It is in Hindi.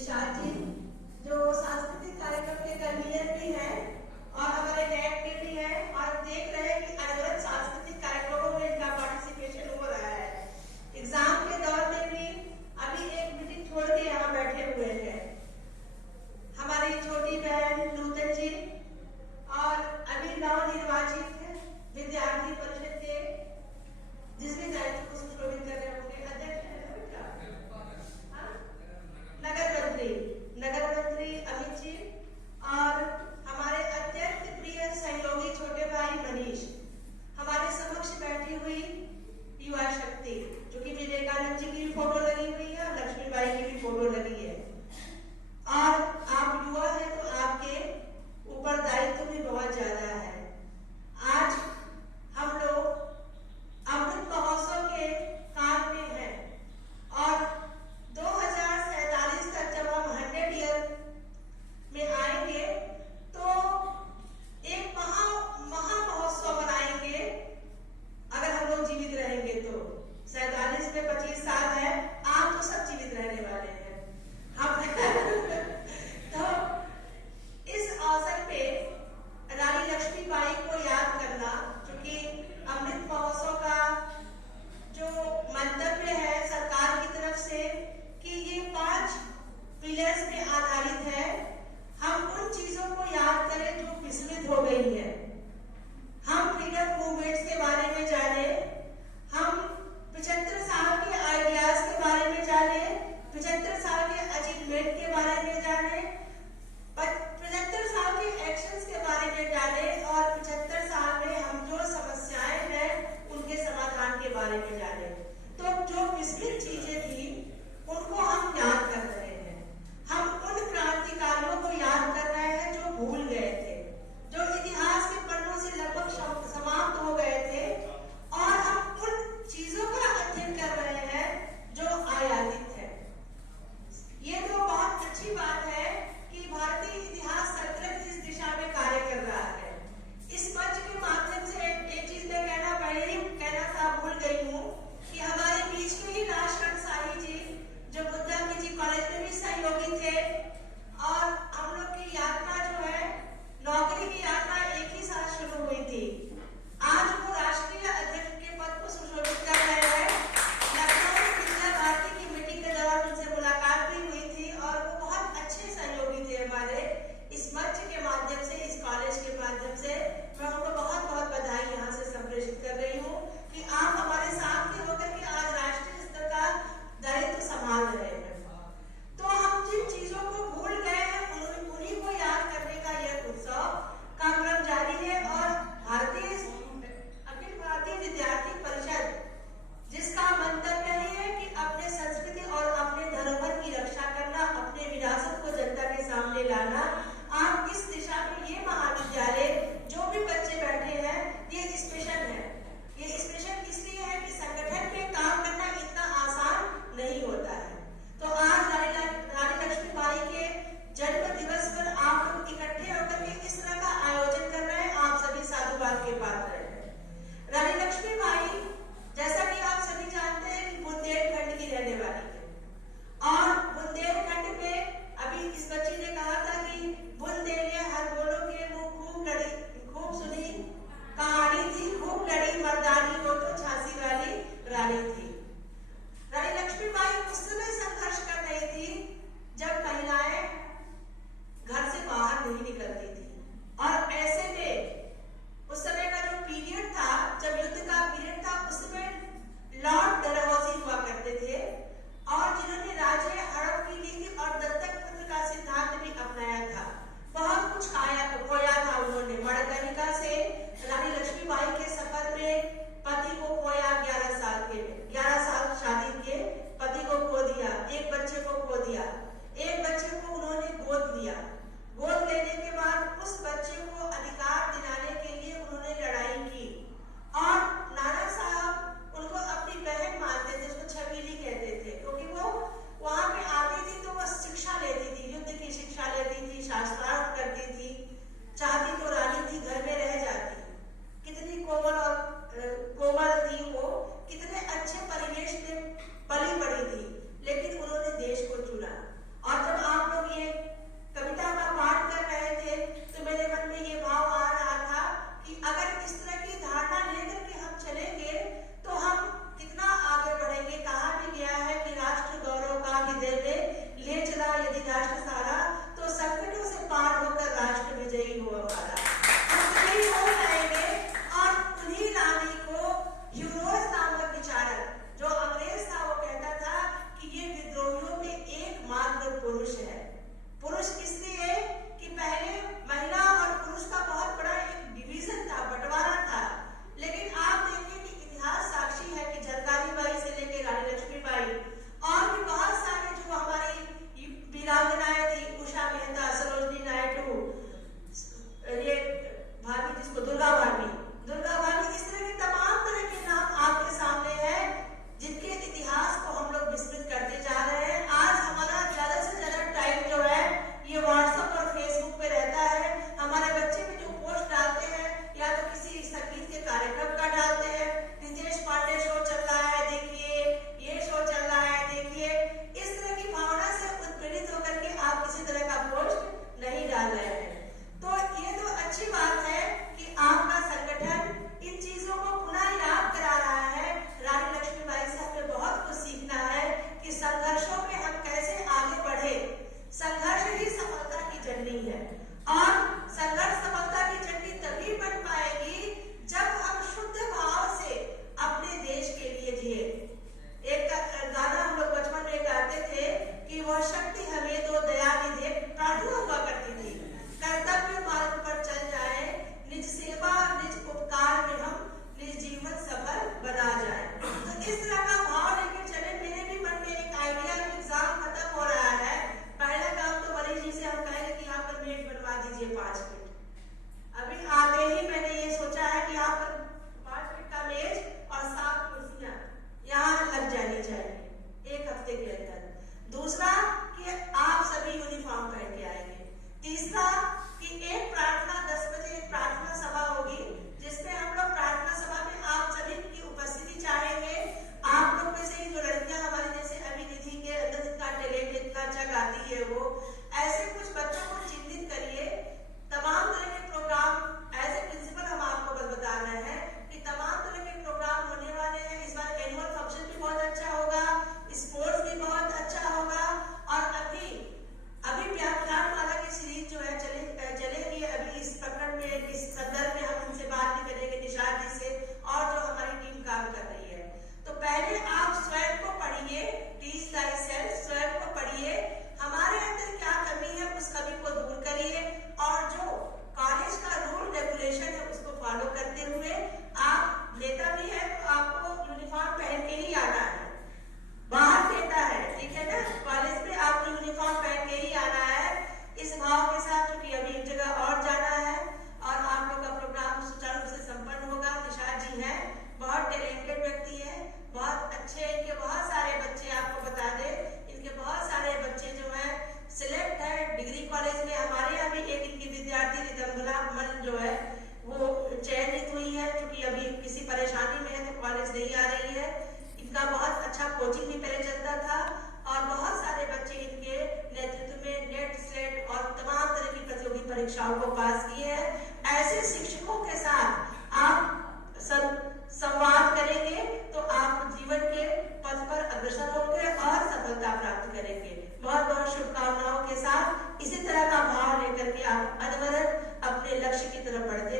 निशाद जी जो सांस्कृतिक कार्यक्रम के कन्वीनर भी हैं और हमारे नैक के भी हैं और देख रहे हैं कि अनवरत सांस्कृतिक कार्यक्रमों में इनका पार्टिसिपेशन हो रहा है। एग्जाम के दौर में भी अभी एक मीटिंग छोड़ के यहाँ बैठे हुए हैं। हमारी छोटी बहन नूतन जी और अभी नवनिर्वाचित विद्यार्थी परिषद के जिसके दायित्व को सुशोभित कर रहे होंगे अध्यक्ष है नगर मंत्री अमित जी और हमारे अत्यंत प्रिय सहयोगी छोटे भाई मनीष, हमारे समक्ष बैठी हुई युवा शक्ति जो कि विवेकानंद जी की भी फोटो लगी हुई है और लक्ष्मीबाई की भी फोटो लगी है। और आप युवा हैं तो आपके ऊपर दायित्व भी बहुत ज्यादा है। आज हम लोग अमृत महोत्सव के काम में हैं और 2047 तक जब हम 100 ईयर में आएंगे तो एक महा महोत्सव बनाएंगे अगर हम लोग जीवित रहेंगे तो। 47 में 25 साल है, आप तो सब जीवित रहने वाले हैं हम तो इस अवसर पे रानी लक्ष्मीबाई को याद करना, क्योंकि अमृत महोत्सव का जो मंतव्य है सरकार की तरफ से कि ये 5 पिलर्स पे आधारित है, हम उन चीजों को याद करें जो विस्मृत हो गई है। हम फ्रीडम मूवमेंट्स के बारे में जाने, हम 75 साल के आइडियाज के बारे में जाने, 75 साल के अचीवमेंट के बारे में जाने, 75 साल के एक्शंस के बारे में जाने और 75 साल में हम जो समस्याएं हैं उनके समाधान के बारे में जाने। तो जो विस्मृत चीजें थी उनको हम याद कर रहे हैं, हम उन चाहती है वो, ऐसे कुछ बच्चों को चिन्हित करिए। तमाम तरह के प्रोग्राम एज ए प्रिंसिपल हम आपको बस बता रहे हैं कि तमाम तरह के प्रोग्राम होने वाले हैं। इस बार एनुअल फंक्शन भी बहुत अच्छा होगा, स्पोर्ट्स भी बहुत अच्छा होगा, और अभी व्याख्यान माला की सीरीज जो है चलेगी। अभी इस प्रकरण में, इस संदर्भ में हम उनसे बात भी करेंगे, निशाद जी से, और जो हमारी टीम काम कर रही है। तो पहले आप स्वयं को पढ़िए, टीच thyself, स्वयं को पढ़िए, हमारे अंदर क्या कमी है उस कमी को दूर करिए, और जो कॉलेज का रूल रेगुलेशन है उसको फॉलो करते हुए, आप नेता भी है तो आपको यूनिफॉर्म पहन के ही आना है। बाहर नेता है, ठीक है ना, कॉलेज में आपको यूनिफॉर्म पहन के ही आना है, इस भाव के साथ, क्योंकि अभी एक जगह और जाना है और आप लोग का प्रोग्राम सुचारू रूप से संपन्न होगा। निशाद जी हैं, बहुत टैलेंटेड व्यक्ति है, बहुत अच्छे, इनके बहुत सारे बच्चे, आपको बता दें इनके बहुत सारे बच्चे जो हैं सिलेक्ट है डिग्री कॉलेज में। हमारे यहाँ भी एक इनकी विद्यार्थी रिदम्बला मन जो है वो चयनित हुई है, क्योंकि अभी किसी परेशानी में है तो कॉलेज नहीं आ रही है। इनका बहुत अच्छा कोचिंग भी पहले चलता था, और बहुत सारे बच्चे इनके नेतृत्व में नेट, स्लेट और तमाम तरह की प्रतियोगी परीक्षाओं को पास किए हैं। ऐसे शिक्षकों के साथ आप संवाद करेंगे तो आप जीवन के पथ पर अग्रसर होंगे और सफलता प्राप्त करेंगे। बहुत बहुत शुभकामनाओं के साथ इसी तरह का भाव लेकर के आप अनवरत अपने लक्ष्य की तरफ बढ़ते